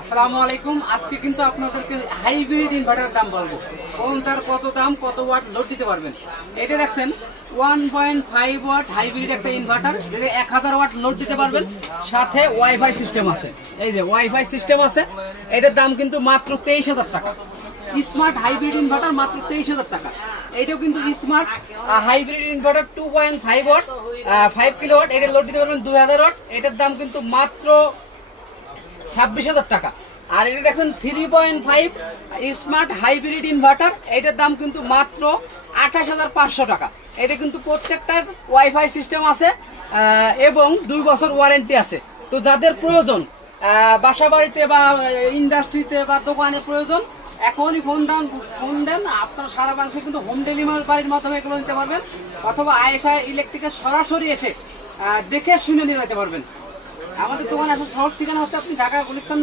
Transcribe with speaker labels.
Speaker 1: আসসালামু আলাইকুম। আজকে কিন্তু আপনাদেরকে হাইব্রিড ইনভার্টারের দাম বলব। কোনটার কত দাম, কত ওয়াট লোড দিতে পারবেন? এটা দেখছেন one point five watt hybrid একটা ইনভার্টার যেটা এক হাজার ওয়াট লোড দিতে পারবেন। সাথে ওয়াইফাই সিস্টেম আছে। এই যে ওয়াইফাই সিস্টেম আছে। এটার দাম কিন্তু মাত্র তেইশ হাজার টাকা। স্মার্ট হাইব্রিড ইনভার্টার মাত্র তেইশ হাজার টাকা। এটাও কিন্তু smart hybrid inverter two point five watt five kilo watt এটা লোড দিতে পারবেন দুই হাজার ওয়াট এটার দাম কিন্তু মাত্র ছাব্বিশ হাজার টাকা। আর এটা দেখছেন three point five smart hybrid inverter এটার দাম কিন্তু মাত্র আঠাশ হাজার পাঁচশো টাকা। এটা কিন্তু প্রত্যেকটার ওয়াইফাই সিস্টেম আছে এবং দুই বছর ওয়ারেন্টি আছে। তো যাদের প্রয়োজন বাসা বাড়িতে বা ইন্ডাস্ট্রিতে বা দোকানে প্রয়োজন, এখনই ফোন ডান ফোন দেন। আপনার সারা বাংলাদেশে কিন্তু হোম ডেলিভারি বাড়ির মাধ্যমে এগুলো নিতে পারবেন, অথবা আয়েসা ইলেকট্রিকের সরাসরি এসে দেখে শুনে নিয়ে যেতে পারবেন। আমাদের দোকান এখন সহজ ঠিকানা হচ্ছে আপনি ঢাকা গুলিস্তান